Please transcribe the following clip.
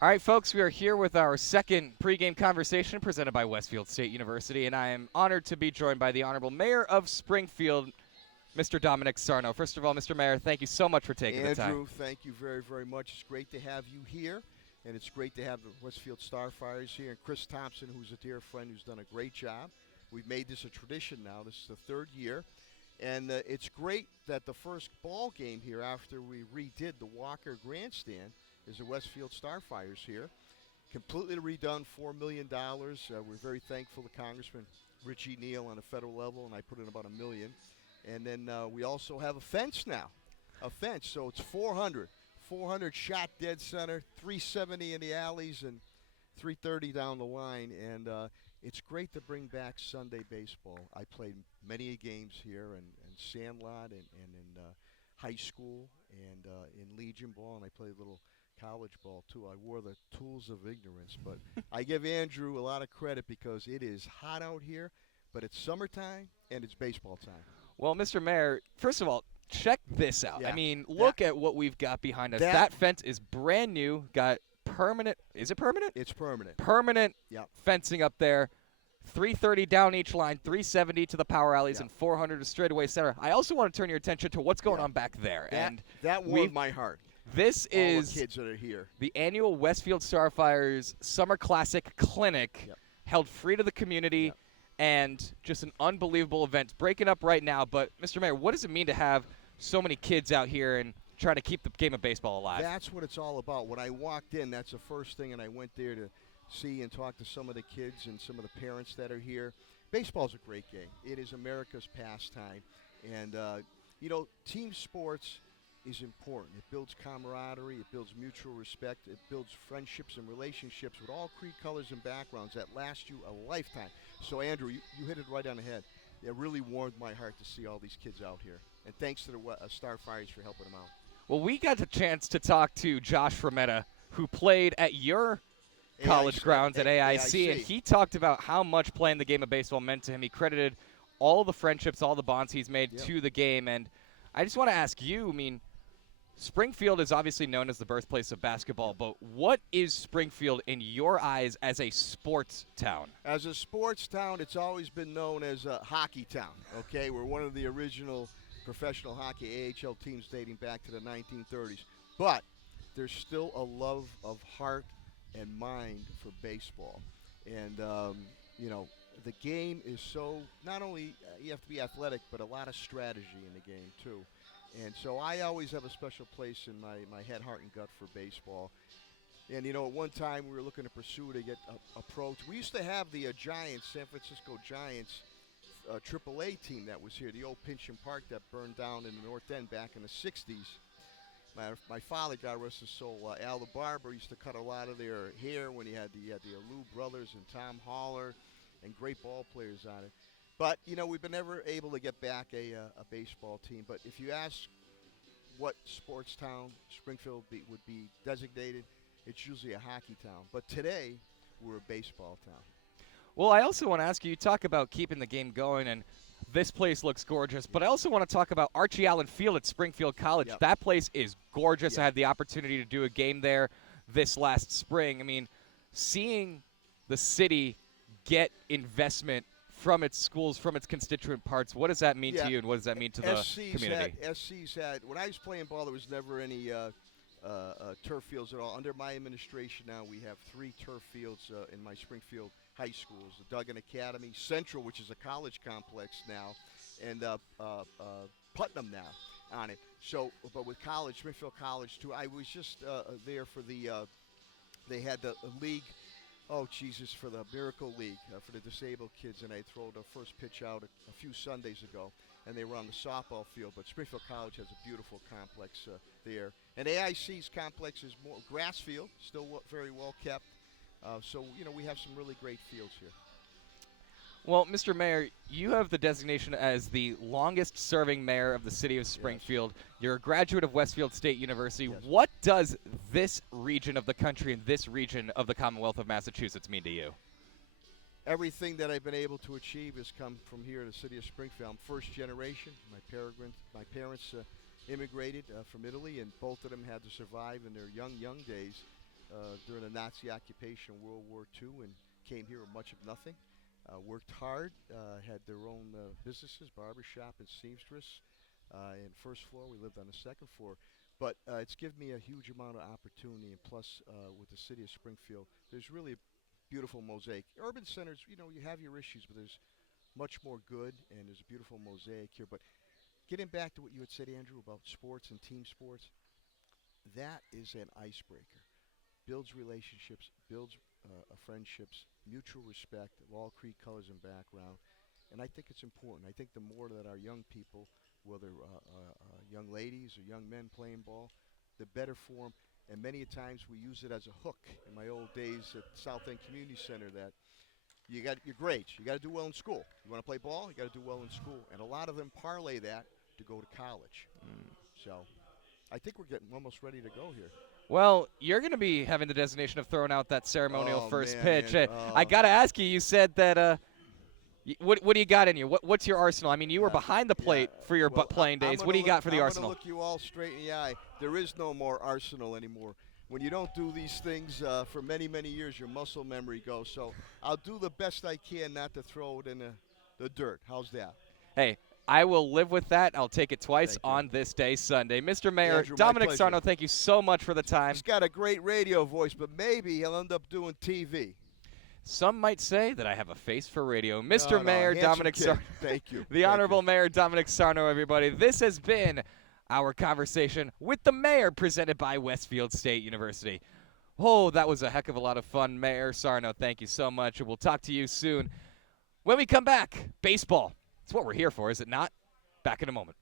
All right, folks, we are here with our second pregame conversation presented by Westfield State University, and I am honored to be joined by the Honorable Mayor of Springfield, Mr. Dominic Sarno. First of all, Mr. Mayor, thank you so much for taking the time. Andrew, thank you very, very much. It's great to have you here, and it's great to have the Westfield Starfires here, and Chris Thompson, who's a dear friend who's done a great job. We've made this a tradition now. This is the third year, and it's great that the first ball game here after we redid the Walker Grandstand is the Westfield Starfires here. Completely redone, $4 million. We're very thankful to Congressman Richie Neal on a federal level, and I put in about $1 million. And then we also have a fence now, so it's 400 shot dead center, 370 in the alleys, and 330 down the line. And it's great to bring back Sunday baseball. I played many games here in Sandlot and in high school and in Legion ball, and I played a little college ball too. I wore the tools of ignorance, but I give Andrew a lot of credit because it is hot out here, but it's summertime and it's baseball time. Well, Mr. Mayor, first of all, check this out. Yeah. I mean, look at what we've got behind us. That fence is brand new, got permanent. Is it permanent? It's permanent. Permanent fencing up there. 330 down each line, 370 to the power alleys, and 400 to straightaway center. I also want to turn your attention to what's going on back there. That warmed my heart. This is the kids that are here. The annual Westfield Starfires Summer Classic Clinic, held free to the community, and just an unbelievable event. Breaking up right now, but Mr. Mayor, what does it mean to have so many kids out here and try to keep the game of baseball alive? That's what it's all about. When I walked in, that's the first thing, and I went there to see and talk to some of the kids and some of the parents that are here. Baseball's a great game. It is America's pastime, and team sports is important. It builds camaraderie, it builds mutual respect, it builds friendships and relationships with all creed, colors, and backgrounds that last you a lifetime. So, Andrew, you hit it right on the head. It really warmed my heart to see all these kids out here. And thanks to the Starfires for helping them out. Well, we got the chance to talk to Josh Frometta, who played at your college grounds at AIC, and he talked about how much playing the game of baseball meant to him. He credited all the friendships, all the bonds he's made to the game. And I just want to ask you, I mean, Springfield is obviously known as the birthplace of basketball, but what is Springfield in your eyes as a sports town? As a sports town, it's always been known as a hockey town, okay? We're one of the original professional hockey AHL teams dating back to the 1930s. But there's still a love of heart and mind for baseball. And, the game is so, not only you have to be athletic, but a lot of strategy in the game, too. And so I always have a special place in my head, heart, and gut for baseball. And, at one time we were looking to pursue to get a pro. We used to have the Giants, San Francisco Giants, AAA team that was here, the old Pinchin Park that burned down in the North End back in the 60s. My father, God rest his soul, Al the Barber, used to cut a lot of their hair when he had the Alou brothers and Tom Haller and great ball players on it. But, we've been never able to get back a baseball team. But if you ask what sports town Springfield would be designated, it's usually a hockey town. But today, we're a baseball town. Well, I also want to ask you talk about keeping the game going, and this place looks gorgeous. But I also want to talk about Archie Allen Field at Springfield College. That place is gorgeous. I had the opportunity to do a game there this last spring. I mean, seeing the city get investment from its schools, from its constituent parts, what does that mean to you, and what does that mean to the community? SC's had, when I was playing ball, there was never any turf fields at all. Under my administration now, we have 3 turf fields in my Springfield high schools, the Duggan Academy, Central, which is a college complex now, and Putnam now on it. So, but with college, Springfield College too, I was just there for they had the league. Oh, Jesus, for the Miracle League, for the disabled kids, and I throw the first pitch out a few Sundays ago, and they were on the softball field. But Springfield College has a beautiful complex there. And AIC's complex is more grass field, still very well kept. So, we have some really great fields here. Well, Mr. Mayor, you have the designation as the longest-serving mayor of the city of Springfield. Yes. You're a graduate of Westfield State University. Yes. What does this region of the country and this region of the Commonwealth of Massachusetts mean to you? Everything that I've been able to achieve has come from here, the city of Springfield. I'm first generation. My parents immigrated from Italy, and both of them had to survive in their young days during the Nazi occupation of World War II and came here with much of nothing. Worked hard, had their own businesses, barbershop and seamstress. And first floor, we lived on the second floor. But it's given me a huge amount of opportunity, and plus with the city of Springfield, there's really a beautiful mosaic. Urban centers, you know, you have your issues, but there's much more good, and there's a beautiful mosaic here. But getting back to what you had said, Andrew, about sports and team sports, that is an icebreaker. Builds relationships, builds friendships, mutual respect of all creed, colors, and background. And I think it's important. I think the more that our young people, whether young ladies or young men playing ball, the better for them. And many times we use it as a hook. In my old days at South End Community Center, that you got your grades. You got to do well in school. You want to play ball, you got to do well in school. And a lot of them parlay that to go to college. So I think we're getting almost ready to go here. Well, you're going to be having the designation of throwing out that ceremonial first pitch. Man. I got to ask you, you said that what do you got in you? What's your arsenal? I mean, you were behind the plate for your playing days. What do you got for the arsenal? I'm going to look you all straight in the eye. There is no more arsenal anymore. When you don't do these things for many, many years, your muscle memory goes. So I'll do the best I can not to throw it in the dirt. How's that? Hey, I will live with that. I'll take it twice on this day, Sunday. Mr. Mayor, Andrew, Dominic Sarno, thank you so much for the time. He's got a great radio voice, but maybe he'll end up doing TV. Some might say that I have a face for radio. Mr. Mayor Dominic Sarno. Thank you. The Honorable Mayor Dominic Sarno, everybody. This has been our conversation with the mayor presented by Westfield State University. Oh, that was a heck of a lot of fun, Mayor Sarno. Thank you so much, and we'll talk to you soon. When we come back, baseball. It's what we're here for, is it not? Back in a moment.